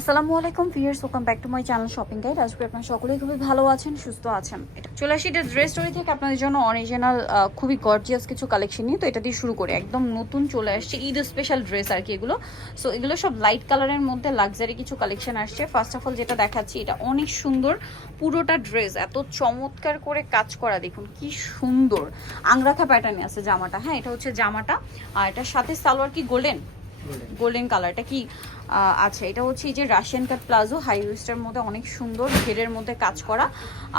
আসসালামু আলাইকুম viewers welcome back to my channel shopping guide. আজকে আপনারা সকলেই খুবই ভালো আছেন, সুস্থ আছেন। এটা চলে আসি এটা ড্রেস স্টোরি থেকে, আপনাদের জন্য অরিজিনাল খুবই গর্জিয়াস কিছু কালেকশন নিয়ে। তো এটা দিয়ে শুরু করি, একদম নতুন চলে আসছে ঈদ স্পেশাল ড্রেস আর কি এগুলো। সো এগুলো সব লাইট কালারের মধ্যে লাক্সারি কিছু কালেকশন আসছে। ফার্স্ট অফ অল যেটা দেখাচ্ছি, এটা অনেক সুন্দর পুরোটা ড্রেস এত চমৎকার করে কাজ করা, দেখুন কি সুন্দর। আংরাখা প্যাটার্নে আছে জামাটা হ্যাঁ এটা হচ্ছে জামাটা। আর এটার সাথে সালোয়ার কি গোল্ডেন গোল্ডেন কালারটা কি আচ্ছা এটা হচ্ছে এই যে রাশিয়ান কাট প্লাজো হাই ওয়েস্টের মধ্যে অনেক সুন্দর ঘেরের মধ্যে কাজ করা।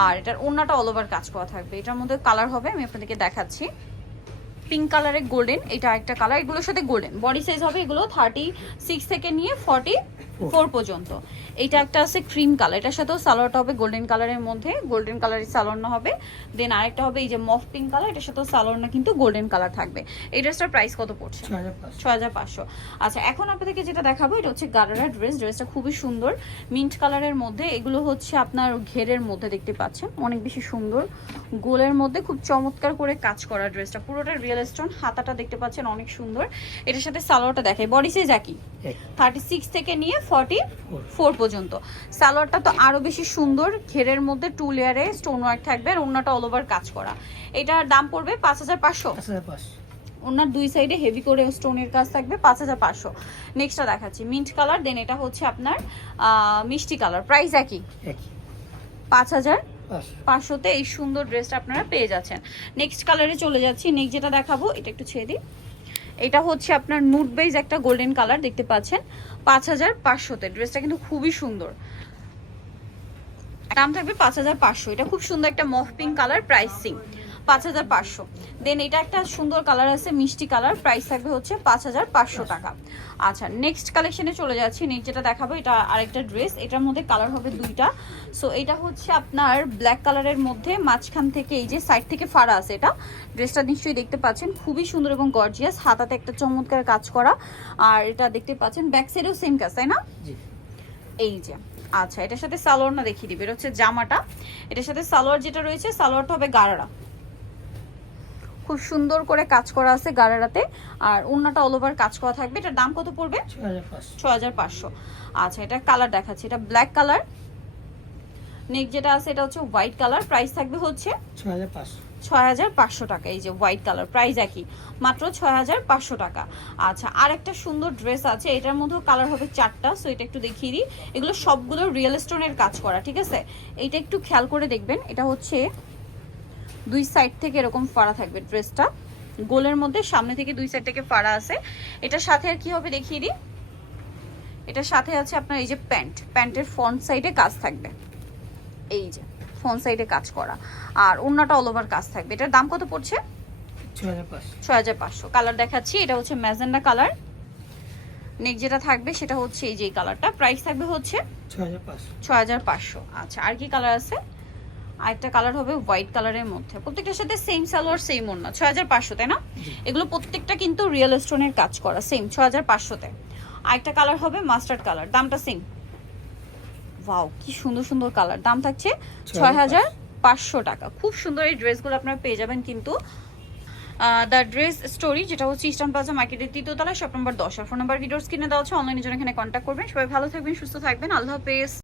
আর এটার ওনাটা অল ওভার কাজ করা থাকবে। এটার মধ্যে কালার হবে, আমি আপনাদেরকে দেখাচ্ছি। পিঙ্ক কালারের গোল্ডেন এটা একটা কালার এগুলোর সাথে গোল্ডেন বডি সাইজ হবে এগুলো থার্টি সিক্স থেকে নিয়ে ফর্টি ফোর পর্যন্ত। এইটা একটা আছে ক্রিম কালার এটার সাথেও সালোয়ারটা হবে গোল্ডেন কালারের মধ্যে গোল্ডেন কালারের সালোয়ারনা হবে। দেন আরেকটা হবে এই যে মফ পিঙ্ক কালার এটার সাথেও সালোয়ারনা কিন্তু গোল্ডেন কালার থাকবে। এই ড্রেসটার প্রাইস কত পড়ছে? ছ হাজার পাঁচশো। আচ্ছা এখন আপনাদেরকে যেটা দেখাবো এটা হচ্ছে গারারা ড্রেস ড্রেসটা খুবই সুন্দর। মিন্ট কালারের মধ্যে এগুলো হচ্ছে আপনার ঘেরের মধ্যে দেখতে পাচ্ছেন অনেক বেশি সুন্দর। গোলের মধ্যে খুব চমৎকার করে কাজ করা ড্রেসটা পুরোটা রিয়েল স্টোন হাতাটা দেখতে পাচ্ছেন অনেক সুন্দর। এটার সাথে সালোয়ারটা দেখাই। বডি সাইজ একই। থার্টি সিক্স থেকে নিয়ে ফর্টি ফোর পর্যন্ত। সালোয়ারটা তো আরও বেশি সুন্দর ঘেরের মধ্যে টু লেয়ারে স্টোন ওয়ার্ক থাকবে আর অন্যটা অল ওভার কাজ করা। এটার দাম পড়বে পাঁচ হাজার পাঁচশো? ওনার দুই সাইডে হেভি করে স্টোনের কাজ থাকবে পাঁচ হাজার পাঁচশো। নেক্সটটা দেখাচ্ছি। মিন্ট কালার দেন এটা হচ্ছে আপনার মিষ্টি কালার প্রাইস একই? পাঁচ হাজার পাঁচশোতে এই সুন্দর ড্রেসটা আপনারা পেয়ে যাচ্ছেন। নেক্সট কালারে চলে যাচ্ছি। নেক্সট যেটা দেখাবো এটা একটু ছেড়ে দিই। এটা হচ্ছে আপনার নুট বেজ একটা গোল্ডেন কালার দেখতে পাচ্ছেন। পাঁচ হাজার পাঁচশোতে। ড্রেসটা কিন্তু খুবই সুন্দর। দাম থাকবে পাঁচ হাজার পাঁচশো। এটা খুব সুন্দর একটা মফ পিঙ্ক কালার প্রাইসিং পাঁচ হাজার পাঁচশো। দেন এটা একটা সুন্দর কালার আছে মিষ্টি কালার প্রাইস থাকবে হচ্ছে পাঁচ হাজার পাঁচশো টাকা। আচ্ছা নেক্সট কালেকশনে চলে যাচ্ছি নেক্সট যেটা দেখাবো এটা আরেকটা ড্রেস এটার মধ্যে কালার হবে দুইটা। সো এটা হচ্ছে আপনার ব্ল্যাক কালারের মধ্যে মাঝখান থেকে এই যে সাইড থেকে ফাড়া আছে এটা। ড্রেসটা নিশ্চয়ই দেখতে পাচ্ছেন খুবই সুন্দর এবং গর্জিয়াস হাতাতে একটা চমৎকার কাজ করা। আর এটা দেখতে পাচ্ছেন ব্যাক সাইডেও সেম কাজ তাই না? এই যে আচ্ছা এটার সাথে সালোয়ার না দেখিয়ে দিবে এটা হচ্ছে জামাটা। এটার সাথে সালোয়ার যেটা রয়েছে সালোয়ারটা হবে গারারা। খুব সুন্দর করে কাজ করা আছে গারারাতে আর ওড়নাটা অল ওভার কাজ করা থাকবে। এটার দাম কত পড়বে? ছ হাজার পাঁচশো। আচ্ছা এটা কালার দেখাচ্ছি। এটা ব্ল্যাক কালার নেক যেটা আছে এটা হচ্ছে হোয়াইট কালার প্রাইস থাকবে হচ্ছে ছয় হাজার পাঁচশো। টাকা। এই যে হোয়াইট কালার প্রাইস একই। মাত্র ছয় হাজার পাঁচশো টাকা। আচ্ছা আর একটা সুন্দর ড্রেস আছে। এটার মধ্যেও কালার হবে চারটা সো এটা একটু দেখিয়ে দিই। এগুলো সবগুলো রিয়েল স্টোনের কাজ করা ঠিক আছে? এইটা একটু খেয়াল করে দেখবেন। এটা হচ্ছে দুই সাইড থেকে এরকম ফাড়া থাকবে ড্রেসটা গোলের মধ্যে সামনে থেকে দুই সাইড থেকে ফাড়া আছে। এটার সাথে আর কি হবে দেখিয়ে দিই। এটার সাথে আছে আপনার এই যে প্যান্ট প্যান্টের ফ্রন্ট সাইডে কাজ থাকবে। এই যে ফ্রন্ট সাইডে কাজ করা। আর অন্যটা অল ওভার কাজ থাকবে। এটার দাম কত পড়ছে? ছয় হাজার পাঁচশো। কালার দেখাচ্ছি। এটা হচ্ছে ম্যাজেন্ডা কালার নেক যেটা থাকবে সেটা হচ্ছে এই যে কালারটা প্রাইস থাকবে হচ্ছে ছয় হাজার পাঁচশো। আচ্ছা আর কি কালার আছে? আরেকটা কালার হবে হোয়াইট কালারের মধ্যে। প্রত্যেকটার সাথে সেম সালোয়ার সেম ওড়না। ছয় হাজার পাঁচশো তাই না? এগুলো প্রত্যেকটা কিন্তু রিয়েল স্টোনের কাজ করা সেম ছয় হাজার পাঁচশোতে। আরেকটা কালার হবে মাস্টার্ড কালার দামটা সেম ওয়াও কি সুন্দর সুন্দর কালার দাম থাকছে ছয় হাজার পাঁচশো টাকা। খুব সুন্দর এই ড্রেসগুলো আপনারা পেয়ে যাবেন কিন্তু দ্য ড্রেস স্টোরি যেটা হচ্ছে ইস্টার্ন প্লাজা মার্কেটের তৃতীয় তলা শপ নম্বর দশ আর ফোন নাম্বার ভিডিওস কিনে দেওয়া হচ্ছে অনলাইনে জন্য এখানে কন্ট্যাক্ট করবেন। সবাই ভালো থাকবেন সুস্থ থাকবেন। আল্লাহ হাফেজ।